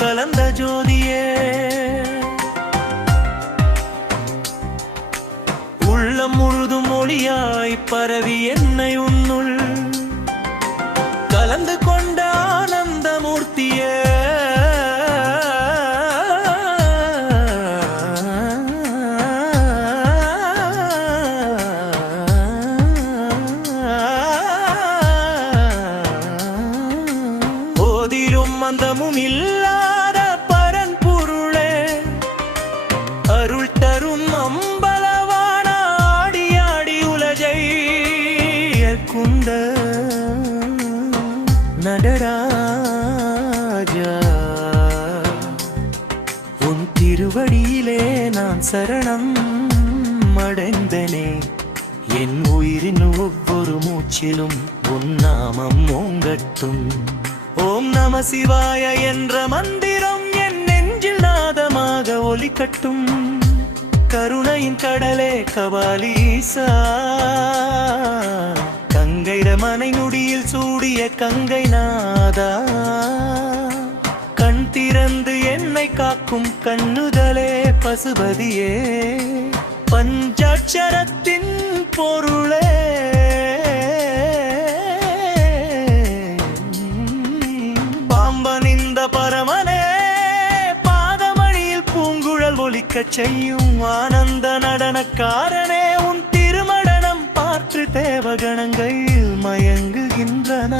கலந்த ஜோதியே உள்ளம் முழுதும் ஒளியாய் பரவி என்னை உன்னுள் கலந்து கொண்ட ஆனந்த மூர்த்தியே ஓதிரும் அந்தமும் இல்லாத பரன் பொருளே அருள் தரும் அம்பலவான ஆடி ஆடி உலகை குந்த நடராஜா உன் திருவடியிலே நான் சரணம் அடைந்தனே என் உயிரின் ஒவ்வொரு மூச்சிலும் உன் நாமம் ஓங்கட்டும். ஓம் நம சிவாய என்ற மந்திரம் என் நெஞ்சில் நாதமாக ஒலிக்கட்டும். கருணையின் கடலே கபாலீசா கங்கை ரமனை நுடியில் சூடிய கங்கை நாதா கண் திறந்து என்னை காக்கும் கண்ணுதலே பசுபதியே பஞ்சாட்சரத்தின் பொருளே பாம்பனிந்த பரமனே பாதமணியில் பூங்குழல் ஒலிக்கச் செய்யும் ஆனந்த நடனக்காரனே உன் திருமடனம் பார்த்து தேவகணங்கள் மயங்குகின்றன.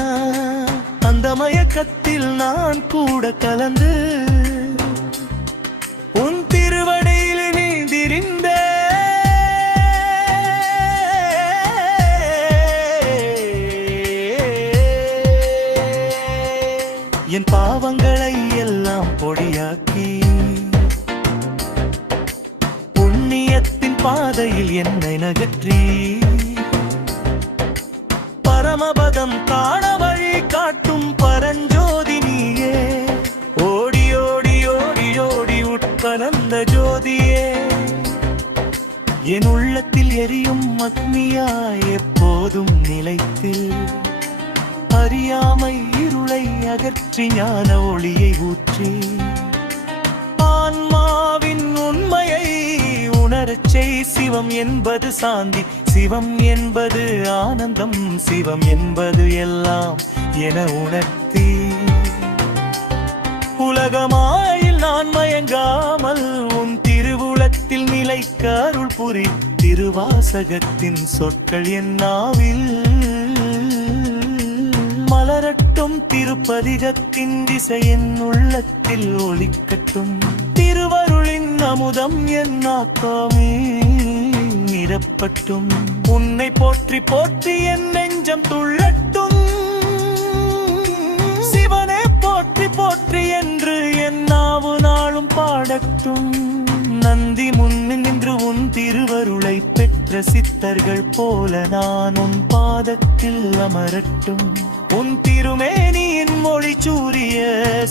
அந்த மயக்கத்தில் நான் கூட கலந்து உன் திருவடியில் நீந்திருந்தே என் பாவங்களை எல்லாம் பொடியாக்கி புண்ணியத்தின் பாதையில் என்னை நகற்றி பரமபதம் காண வழி காட்டும் பரஞ்சோதி நீயே ஓடி ஓடி ஓடி ஓடி உட்கலந்த ஜோதியே என் உள்ளத்தில் எரியும் அக்னியாய் எப்போதும் நிலைத்து அறியாமை இருளை அகற்றி ஞான ஒளியை ஊற்றி ஆன்மாவின் உண்மையை உணரச் செய். சிவம் என்பது சாந்தி, சிவம் என்பது ஆனந்தம், சிவம் என்பது எல்லாம் என உணர்த்தி உலகமாயில் நான் மயங்காமல் உன் திருவுளத்தில் நிலைக்க அருள் புரி. திருவாசகத்தின் சொற்கள் என் நாவில் மலரட்டும், திருப்பதிகத்தின் திசை என் உள்ளத்தில் ஒலிக்கட்டும். திருவருளின் அமுதம் என் ஆக்காமே நிரப்பட்டும். உன்னை போற்றி போற்றி என் நெஞ்சம் துள்ளட்டும். சிவனே போற்றி போற்றி என்று என் நாவு நாளும் பாடட்டும். நந்தி முன்னில் நின்று உன் திருவருளை பெற்ற சித்தர்கள் போல நான் உன் பாதத்தில் அமரட்டும். உன் திருமேனியின் மொழி சூரிய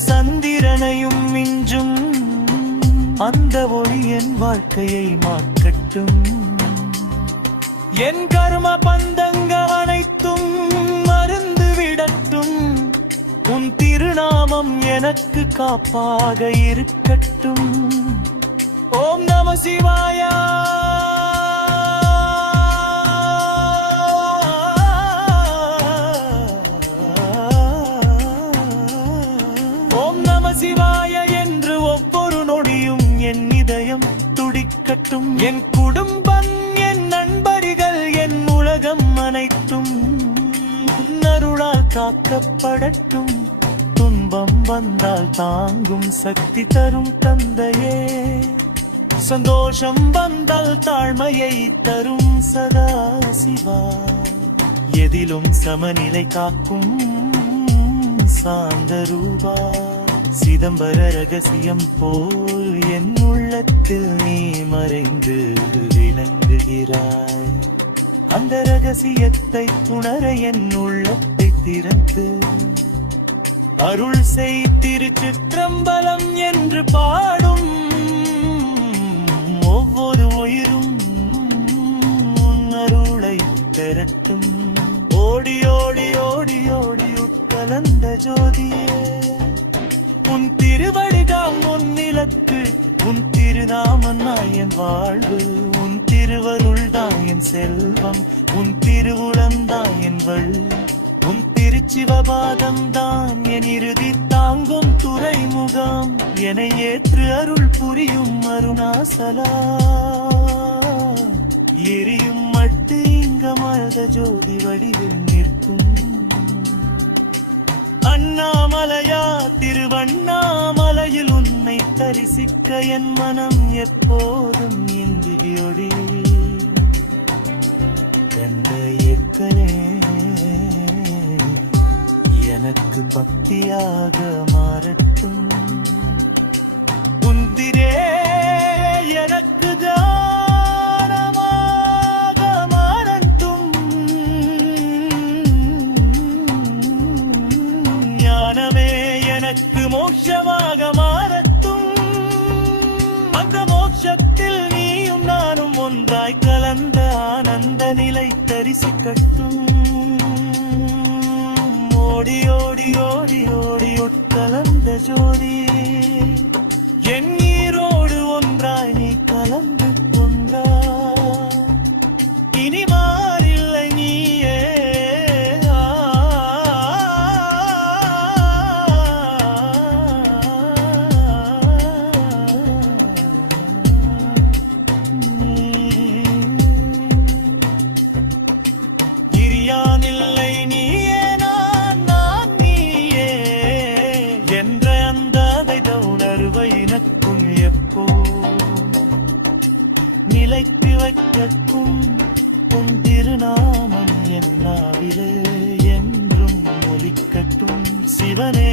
சந்திரனையும் மிஞ்சும் அந்த ஒளி என் வாழ்க்கையை மாற்றட்டும். என் கர்ம பந்தங்க அனைத்தும் மறந்து விடட்டும். உன் திருநாமம் எனக்கு காப்பாக இருக்கட்டும். ஓம் நம சிவாயா. ஓம் நம சிவாய என்று ஒவ்வொரு நொடியும் என் இதயம் துடிக்கட்டும். என் குடும்பம், என் நண்பர்கள், என் உலகம் அனைத்தும் அருளால் காக்கப்படட்டும். துன்பம் வந்தால் தாங்கும் சக்தி தரும் தந்தையே, சந்தோஷம் வந்தால் தாழ்மையை தரும் சதா சிவா, எதிலும் சமநிலை காக்கும் சாந்த ரூபா சிதம்பர ரகசியம் போல் என் உள்ளத்தில் நீ மறைந்து விளங்குகிறாய். அந்த ரகசியத்தை உணர என் உள்ளத்தை திறந்து அருள் செய் திருச்சிற்றம்பலம் என்று பாடும் ஒவ்வொரு உயிரும் உன் அருளை பெறட்டும். ஓடி ஓடி ஓடி ஓடி உட்கலந்த ஜோதியே உன் திருவடிதாம் உன் இலக்கு, உன் திருநாமம் என் வாழ்வு, உன் திருவருள்தான் என் செல்வம், உன் திருவுளம்தான் என் வழி, உன் திருச்சிவபாதம் தான் என் இறுதி தாங்கும் துறைமுகம். என ஏற்று அருள் புரியும் அருணாசலா, எரியும் மட்டு இங்க மத ஜோதி வடிவில் நிற்கும் அண்ணாமலையா. திருவண்ணாமலையில் உன்னை தரிசிக்க என் மனம் எப்போதும் இந்தியோடி கண்ட ஏற்கனே எனக்கு பக்தியாக மாறட்டும். உந்திரே எனக்கு தானமாக மாறட்டும். ஞானமே எனக்கு மோட்சமாக மாறட்டும். அந்த மோட்சத்தில் நீயும் நானும் ஒன்றாய் கலந்த ஆனந்த நிலை தரிசிக்கட்டும். ஓடி ஓடி ஓடி ஓடி உட்கலந்த ஜோதி என் நீரோடு ஒன்றாய் நீ கலந்து கொண்டா. இனி மாறில்லை நீயே இரியானில்லை நீயே நான் நீயே என்ற அந்த உணர்வை எனக்குள் எப்போ நிலைத்து வைக்கட்டும். உன் திருநாமம் என் நாவிலே என்றும் ஒலிக்கட்டும். சிவனே